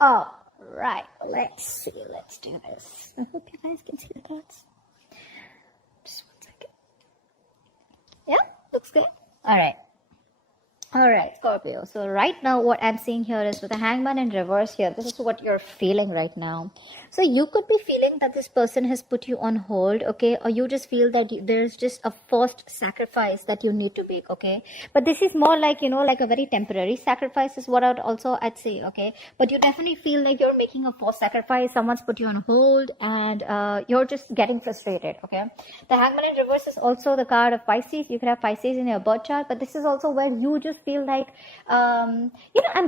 All right, let's see. Let's do this. I hope you guys can see the cards. Just 1 second. Yeah, looks good. All right. All right, Scorpio. So right now what I'm seeing here is with the hangman in reverse here, this is what you're feeling right now. So you could be feeling that this person has put you on hold, okay? Or you just feel that there's just a forced sacrifice that you need to make, okay? But this is more like, like a very temporary sacrifice is what I'd say, okay? But you definitely feel like you're making a forced sacrifice. Someone's put you on hold and you're just getting frustrated, okay? The hangman in reverse is also the card of Pisces. You could have Pisces in your birth chart, but this is also where you just feel like, I'm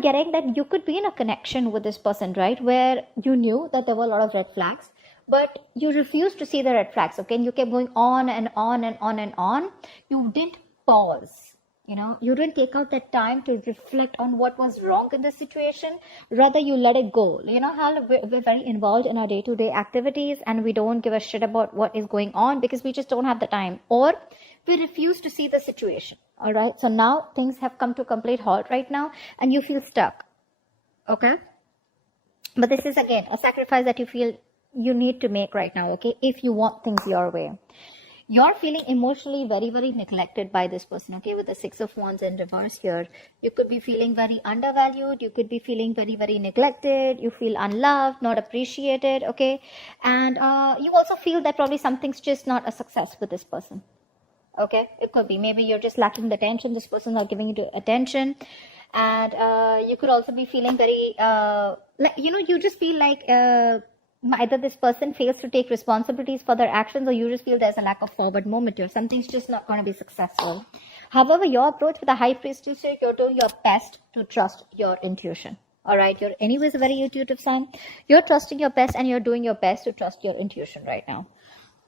getting that you could be in a connection with this person, right? Where you knew that there were a lot of red flags, but you refused to see the red flags, okay? And you kept going on and on and on and on. You didn't pause, you didn't take out that time to reflect on what was wrong in the situation. Rather, you let it go. How we're very involved in our day-to-day activities and we don't give a shit about what is going on because we just don't have the time, or we refuse to see the situation. All right. So now things have come to a complete halt right now and you feel stuck. Okay. But this is again a sacrifice that you feel you need to make right now. Okay. If you want things your way. You're feeling emotionally very, very neglected by this person, okay, with the Six of Wands in reverse here. You could be feeling very undervalued. You could be feeling very, very neglected. You feel unloved, not appreciated, okay. And you also feel that probably something's just not a success with this person. Okay, it could be. Maybe you're just lacking the attention. This person's not giving you attention. And you could also be feeling very, you just feel like either this person fails to take responsibilities for their actions or you just feel there's a lack of forward movement here. Something's just not going to be successful. However, your approach with the High Priestess, you're doing your best to trust your intuition. All right, you're anyways a very intuitive sign. You're trusting your best and you're doing your best to trust your intuition right now.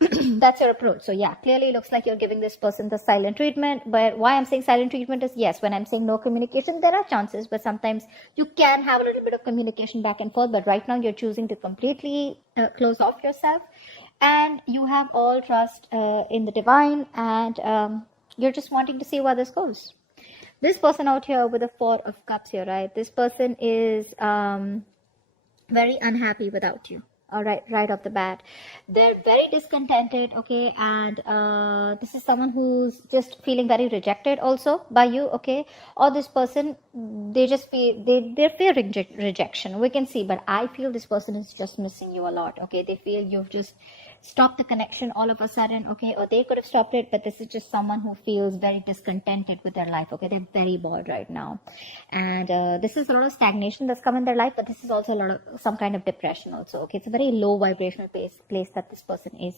That's your approach. So yeah, clearly looks like you're giving this person the silent treatment. But why I'm saying silent treatment is, yes, when I'm saying no communication, there are chances, but sometimes you can have a little bit of communication back and forth. But right now you're choosing to completely close off yourself, and you have all trust in the divine, and you're just wanting to see where this goes. This person out here with the Four of Cups here, right? This person is very unhappy without you. All right off the bat, they're very discontented, okay, and this is someone who's just feeling very rejected also by you, okay, or this person, they just feel they're fearing rejection, we can see, but I feel this person is just missing you a lot, okay. They feel you've just stopped the connection all of a sudden, okay, or they could have stopped it, but this is just someone who feels very discontented with their life, okay. They're very bored right now, and this is a lot of stagnation that's come in their life, but this is also a lot of some kind of depression also, okay. It's a very low vibrational place that this person is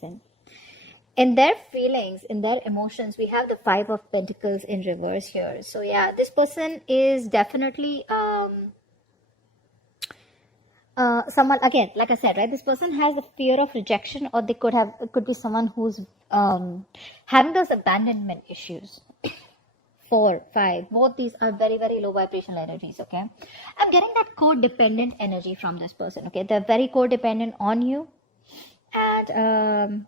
in their feelings, in their emotions. We have the Five of Pentacles in reverse here. So yeah, this person is definitely someone, again, like I said, right, this person has a fear of rejection, or it could be someone who's having those abandonment issues. 4, 5, both these are very, very low vibrational energies, okay. I'm getting that codependent energy from this person, okay. They're very codependent on you, and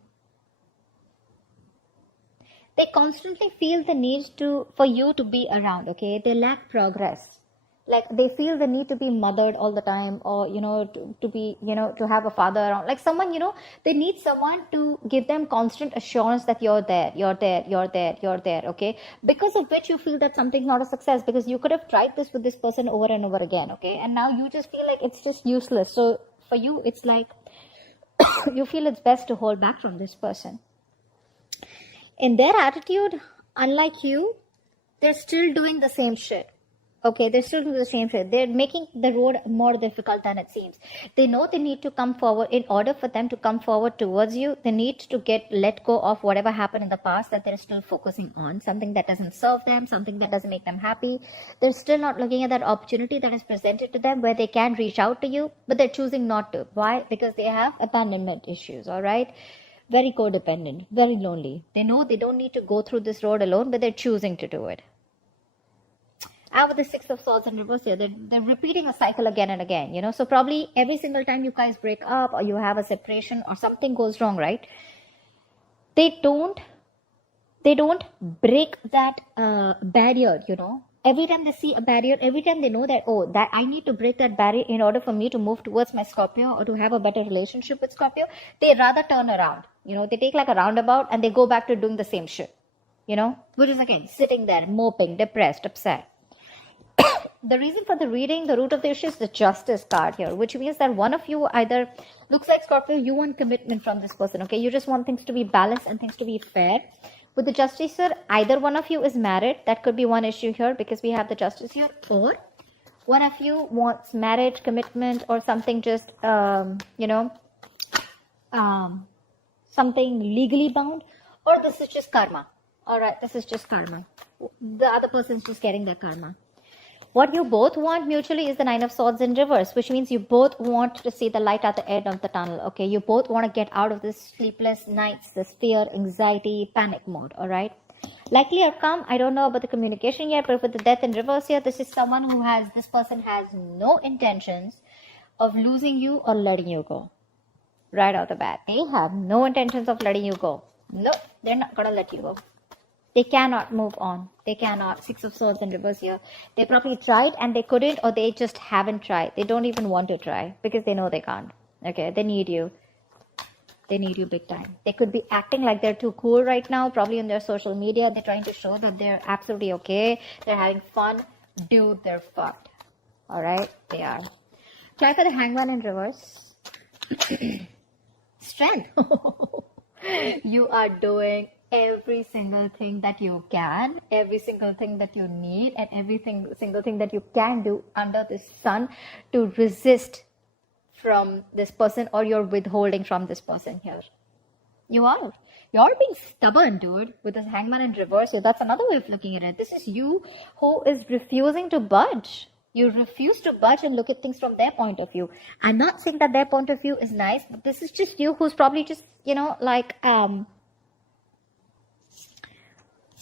they constantly feel the need for you to be around, okay. They lack progress. Like they feel the need to be mothered all the time, or to be to have a father around, like someone, they need someone to give them constant assurance that you're there, okay, because of which you feel that something's not a success, because you could have tried this with this person over and over again, okay, and now you just feel like it's just useless. So for you, it's like you feel it's best to hold back from this person. In their attitude, unlike you, they're still doing the same shit. Okay, they're still doing the same shit. They're making the road more difficult than it seems. They know they need to come forward. In order for them to come forward towards you, they need to let go of whatever happened in the past that they're still focusing on. Something that doesn't serve them, something that doesn't make them happy. They're still not looking at that opportunity that is presented to them where they can reach out to you, but they're choosing not to. Why? Because they have abandonment issues, all right? Very codependent, very lonely. They know they don't need to go through this road alone, but they're choosing to do it. With the Six of Swords in reverse here, they're repeating a cycle again and again, so probably every single time you guys break up or you have a separation or something goes wrong, right, they don't break that barrier, Every time they see a barrier, every time they know that, oh, that I need to break that barrier in order for me to move towards my Scorpio or to have a better relationship with Scorpio, they rather turn around. They take like a roundabout and they go back to doing the same shit. Which is again, sitting there, moping, depressed, upset. The reason for the reading, the root of the issue is the Justice card here, which means that one of you either, looks like Scorpio, you want commitment from this person, okay? You just want things to be balanced and things to be fair. With the Justice here, either one of you is married. That could be one issue here because we have the Justice here. Or one of you wants marriage, commitment, or something just, something legally bound. Or this is just karma. Alright, this is just karma. The other person is just getting their karma. What you both want mutually is the Nine of Swords in reverse, which means you both want to see the light at the end of the tunnel, okay? You both want to get out of this sleepless nights, this fear, anxiety, panic mode, all right? Likely outcome, I don't know about the communication yet, but with the Death in reverse here, this is someone who has, this person has no intentions of losing you or letting you go. Right out the bat. They have no intentions of letting you go. No, they're not going to let you go. They cannot move on. They cannot. Six of Swords in reverse here. They probably tried and they couldn't, or they just haven't tried. They don't even want to try because they know they can't. Okay, they need you. They need you big time. They could be acting like they're too cool right now, probably on their social media. They're trying to show that they're absolutely okay. They're having fun. Dude, they're fucked. Alright, they are. Try for the Hangman in reverse. Strength. You are doing every single thing that you can, every single thing that you need, and single thing that you can do under the sun to resist from this person, or you're withholding from this person here. You're being stubborn, dude, with this Hangman in reverse here. That's another way of looking at it. This is you who is refusing to budge. You refuse to budge and look at things from their point of view. I'm not saying that their point of view is nice, but this is just you who's probably just,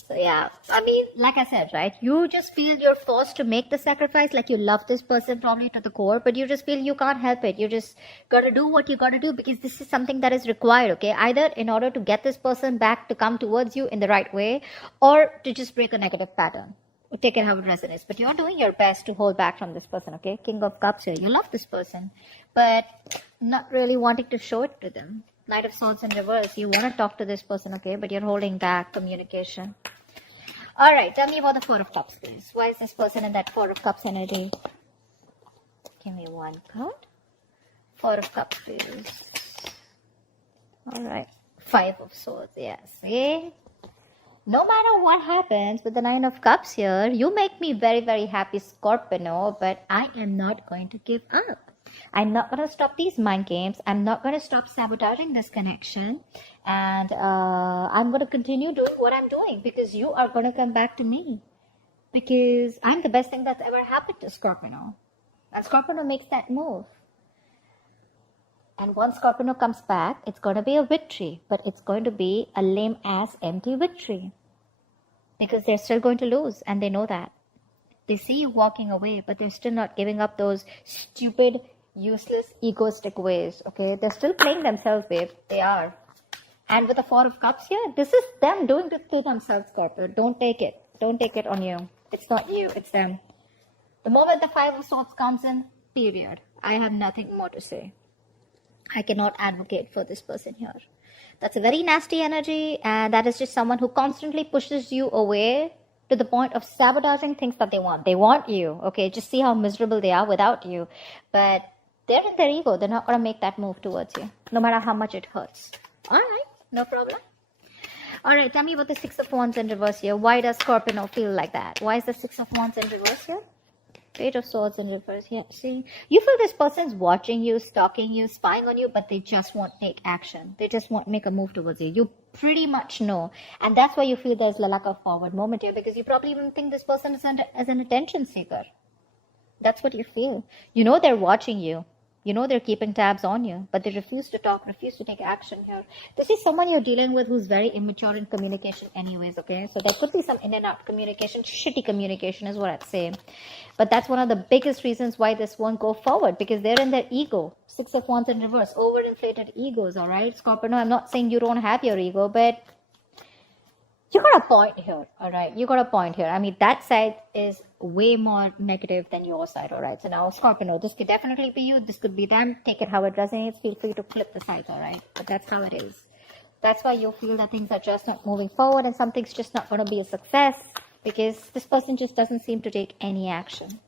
So yeah, I mean, like I said, right, you just feel you're forced to make the sacrifice, like you love this person probably to the core, but you just feel you can't help it. You just gotta do what you gotta do because this is something that is required, okay? Either in order to get this person back to come towards you in the right way, or to just break a negative pattern. Take it how it resonates. But you're doing your best to hold back from this person, okay? King of Cups here. You love this person, but not really wanting to show it to them. Knight of Swords in reverse. You want to talk to this person, okay? But you're holding back communication. Alright, tell me about the Four of Cups, please. Why is this person in that Four of Cups energy? Give me one card. Four of Cups, please. Alright. Five of Swords, yes. See? No matter what happens with the Nine of Cups here, you make me very, very happy, Scorpio, but I am not going to give up. I'm not going to stop these mind games. I'm not going to stop sabotaging this connection. And I'm going to continue doing what I'm doing because you are going to come back to me. Because I'm the best thing that's ever happened to Scorpio. And Scorpio makes that move. And once Scorpio comes back, it's going to be a victory. But it's going to be a lame-ass empty victory. Because they're still going to lose. And they know that. They see you walking away, but they're still not giving up those stupid, useless, egoistic ways. Okay? They're still playing themselves, babe. They are. And with the Four of Cups here, this is them doing it to themselves, Scorpio. Don't take it. Don't take it on you. It's not you, it's them. The moment the Five of Swords comes in, period. I have nothing more to say. I cannot advocate for this person here. That's a very nasty energy, and that is just someone who constantly pushes you away to the point of sabotaging things that they want. They want you, okay? Just see how miserable they are without you. But they're in their ego. They're not going to make that move towards you, no matter how much it hurts. All right. No problem. Alright, tell me about the Six of Wands in reverse here. Why does Scorpio feel like that? Why is the Six of Wands in reverse here? Page of Swords in reverse here. See, you feel this person's watching you, stalking you, spying on you, but they just won't take action. They just won't make a move towards you. You pretty much know. And that's why you feel there's a lack of forward moment here, because you probably even think this person is as an attention seeker. That's what you feel. You know they're watching you. You know they're keeping tabs on you, but they refuse to talk, refuse to take action here. This is someone you're dealing with who's very immature in communication anyways, okay? So there could be some in and out communication, shitty communication is what I'd say. But that's one of the biggest reasons why this won't go forward, because they're in their ego. Six of Wands in reverse, overinflated egos, all right? Scorpio, no, I'm not saying you don't have your ego, but You got a point here, all right? You got a point here. I mean, that side is way more negative than your side, all right? So now, Scorpio, this could definitely be you. This could be them. Take it how it resonates. Feel free to flip the sides, all right? But that's how it is. That's why you feel that things are just not moving forward and something's just not going to be a success because this person just doesn't seem to take any action.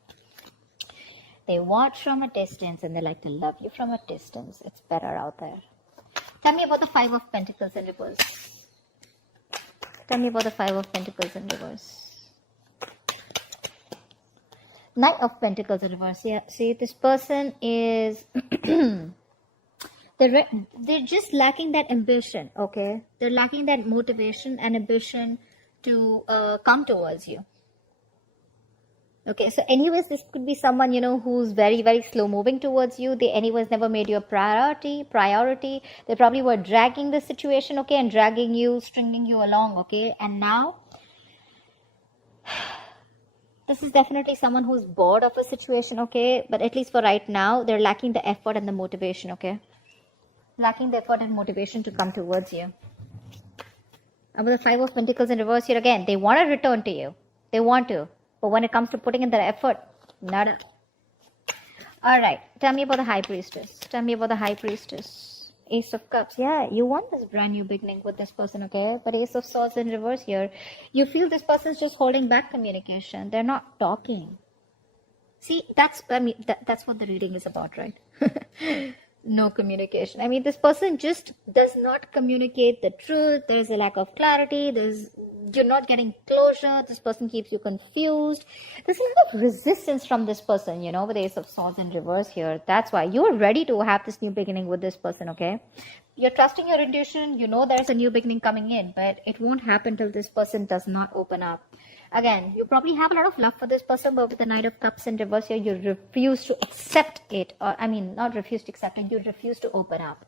They watch from a distance and they like to love you from a distance. It's better out there. Tell me about the Five of Pentacles in reverse. Tell me about the Five of Pentacles in reverse. Knight of Pentacles in reverse. Yeah, see, this person is... they're just lacking that ambition, okay? They're lacking that motivation and ambition to come towards you. Okay, so anyways, this could be someone, you know, who's very, very slow moving towards you. They anyways never made you a priority. They probably were dragging the situation, okay, and dragging you, stringing you along, okay? And now, this is definitely someone who's bored of a situation, okay? But at least for right now, they're lacking the effort and the motivation, okay? Lacking the effort and motivation to come towards you. And with the Five of Pentacles in reverse here again, they want to return to you. They want to. But when it comes to putting in their effort, nada. Alright, tell me about the High Priestess. Tell me about the High Priestess. Ace of Cups. Yeah, you want this brand new beginning with this person, okay? But Ace of Swords in reverse here. You feel this person's just holding back communication. They're not talking. See, that's what the reading is about, right? No communication. I mean, this person just does not communicate the truth. There's a lack of clarity. You're not getting closure. This person keeps you confused. There's a lot of resistance from this person, you know, with the Ace of Swords in reverse here. That's why you're ready to have this new beginning with this person, okay? You're trusting your intuition. You know there's a new beginning coming in, but it won't happen till this person does not open up. Again, you probably have a lot of love for this person, but with the Knight of Cups in reverse here, you refuse to accept it. Or, I mean, not refuse to accept it, you refuse to open up.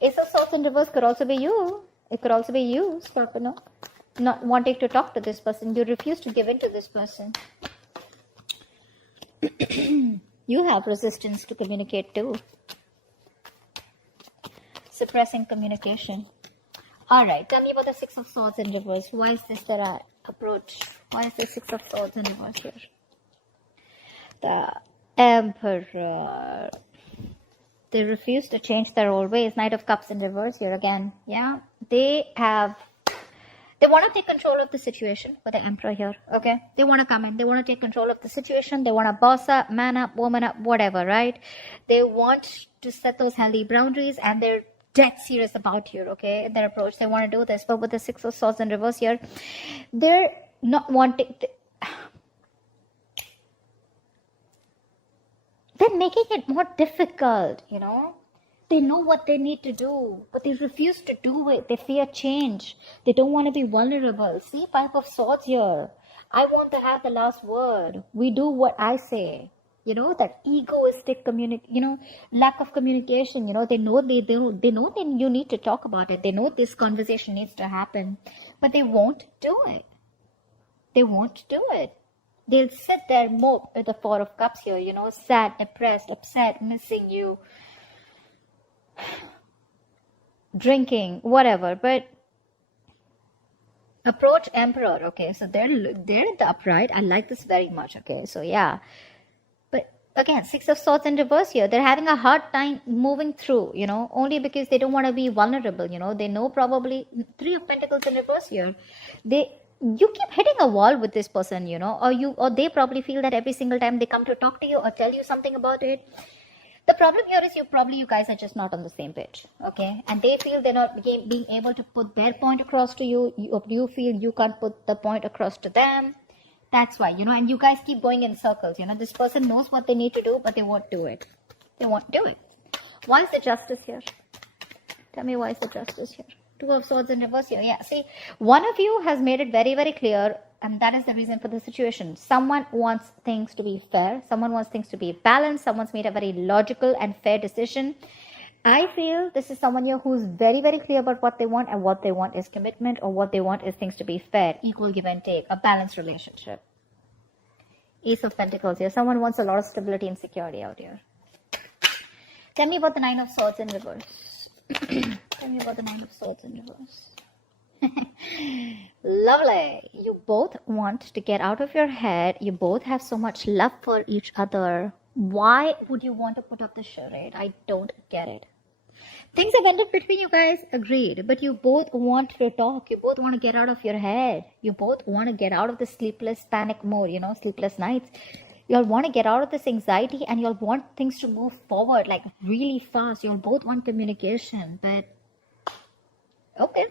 Ace of Swords in reverse could also be you. It could also be you, Scorpio. Not wanting to talk to this person. You refuse to give in to this person. You have resistance to communicate too. Suppressing communication. Alright, tell me about the Six of Swords in reverse. Why is this their approach? Why is the Six of Swords in reverse here? The Emperor. They refuse to change their old ways. Knight of Cups in reverse here again. Yeah, they want to take control of the situation with the Emperor here, okay? They want to come in. They want to take control of the situation. They want to boss up, man up, woman up, whatever, right? They want to set those healthy boundaries and they're dead serious about here, okay? In their approach, they want to do this. But with the Six of Swords in reverse here, they're not wanting... They're making it more difficult, you know? They know what they need to do, but they refuse to do it. They fear change. They don't want to be vulnerable. See, Five of Swords here. I want to have the last word. We do what I say. You know, that egoistic lack of communication. You know, they know you need to talk about it. They know this conversation needs to happen, but they won't do it. They won't do it. They'll sit there, mope at the Four of Cups here, you know, sad, depressed, upset, missing you, drinking, whatever. But approach Emperor, okay, so they're in the upright. I like this very much, okay, so yeah. But again, Six of Swords in reverse here. They're having a hard time moving through, you know, only because they don't want to be vulnerable, you know. They know probably Three of Pentacles in reverse here. You keep hitting a wall with this person, you know, or they probably feel that every single time they come to talk to you or tell you something about it. The problem here is you guys are just not on the same page, okay? And they feel they're not being able to put their point across to you. You feel you can't put the point across to them. That's why, you know, and you guys keep going in circles, you know. This person knows what they need to do, but they won't do it. They won't do it. Why is the Justice here? Tell me why is the Justice here? Two of Swords in reverse here. Yeah, see, one of you has made it very, very clear, and that is the reason for the situation. Someone wants things to be fair. Someone wants things to be balanced. Someone's made a very logical and fair decision. I feel this is someone here who's very, very clear about what they want, and what they want is commitment, or what they want is things to be fair, equal give and take, a balanced relationship. Ace of Pentacles here. Someone wants a lot of stability and security out here. Tell me about the Nine of Swords in reverse. Tell me about the Nine of Swords in reverse. Lovely. You both want to get out of your head. You both have so much love for each other. Why would you want to put up the charade? I don't get it. Things have ended between you guys, agreed. But you both want to talk. You both want to get out of your head. You both want to get out of the sleepless panic mode, sleepless nights. You'll want to get out of this anxiety and you'll want things to move forward like really fast. You'll both want communication, but okay.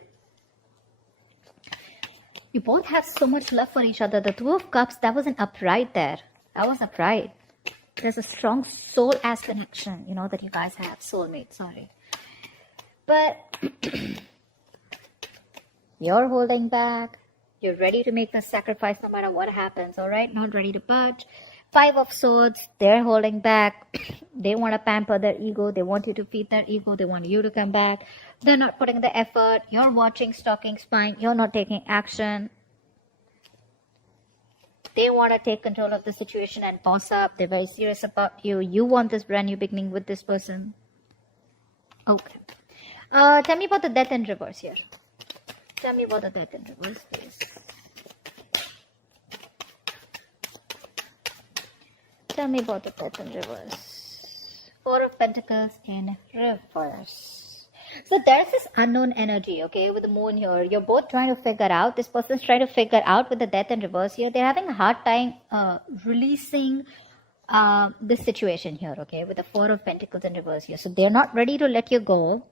You both have so much love for each other. The Two of Cups, that was an upright there. That was upright. There's a strong soul-ass connection, that you guys have. Soulmate, sorry. But you're holding back. You're ready to make the sacrifice no matter what happens, all right? Not ready to budge. Five of Swords, they're holding back. They want to pamper their ego. They want you to feed their ego. They want you to come back. They're not putting the effort. You're watching, stalking, spying. You're not taking action. They want to take control of the situation and boss up. They're very serious about you. You want this brand new beginning with this person. Okay. Tell me about the Death in reverse here. Tell me about the Death in reverse, please. Tell me about the Death in reverse. Four of Pentacles in reverse. So there's this unknown energy, okay, with the moon here. You're both trying to figure out. This person's trying to figure out with the Death in reverse here. They're having a hard time releasing this situation here, okay, with the Four of Pentacles in reverse here. So they're not ready to let you go.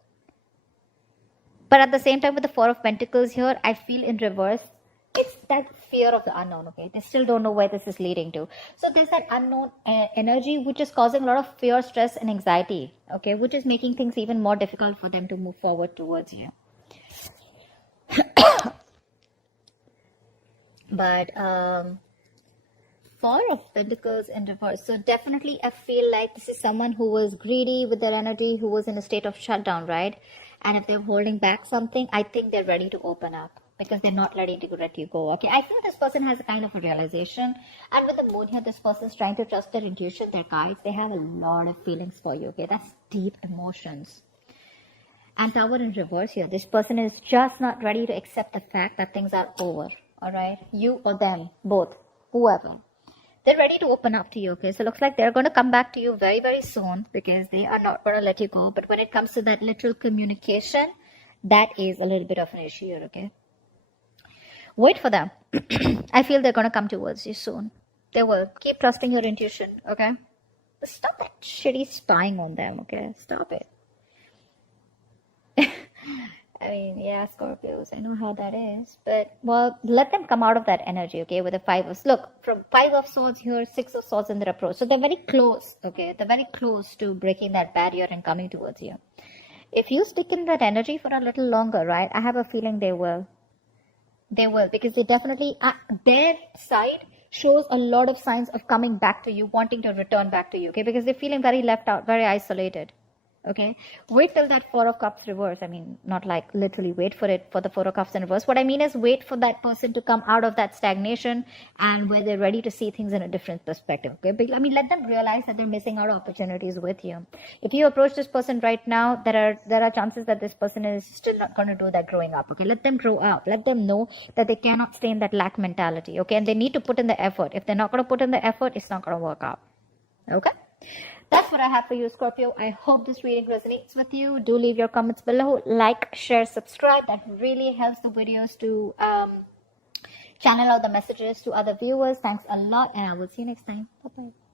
But at the same time, with the Four of Pentacles here, I feel in reverse, it's that fear of the unknown, okay? They still don't know where this is leading to. So there's that unknown energy which is causing a lot of fear, stress, and anxiety, okay? Which is making things even more difficult for them to move forward towards you. But Four of Pentacles in reverse. So definitely I feel like this is someone who was greedy with their energy, who was in a state of shutdown, right? And if they're holding back something, I think they're ready to open up. Because they're not ready to let you go, okay? I feel this person has a kind of a realization. And with the moon here, this person is trying to trust their intuition, their guides. They have a lot of feelings for you, okay? That's deep emotions. And Tower in reverse here. This person is just not ready to accept the fact that things are over, all right? You or them, both, whoever. They're ready to open up to you, okay? So it looks like they're going to come back to you very, very soon because they are not going to let you go. But when it comes to that literal communication, that is a little bit of an issue here, okay? Wait for them. I feel they're going to come towards you soon. They will. Keep trusting your intuition, okay? Stop that shitty spying on them, okay? Stop it. I mean, yeah, Scorpios, I know how that is. But, well, let them come out of that energy, okay? With the Five of... Look, from Five of Swords here, Six of Swords in their approach. So they're very close, okay? They're very close to breaking that barrier and coming towards you. If you stick in that energy for a little longer, right? I have a feeling they will. They will, because they definitely, their side shows a lot of signs of coming back to you, wanting to return back to you, okay? Because they're feeling very left out, very isolated, okay? Wait till that Four of Cups reverse. I mean, not like literally wait for it, for the Four of Cups in reverse. What I mean is wait for that person to come out of that stagnation and where they're ready to see things in a different perspective, okay? But, I mean, let them realize that they're missing out opportunities with you. If you approach this person right now, there are chances that this person is still not going to do that growing up, okay? Let them grow up. Let them know that they cannot stay in that lack mentality, okay? And they need to put in the effort. If they're not going to put in the effort, it's not going to work out, okay? That's what I have for you, Scorpio. I hope this reading resonates with you. Do leave your comments below. Like, share, subscribe. That really helps the videos to channel out the messages to other viewers. Thanks a lot, and I will see you next time. Bye-bye.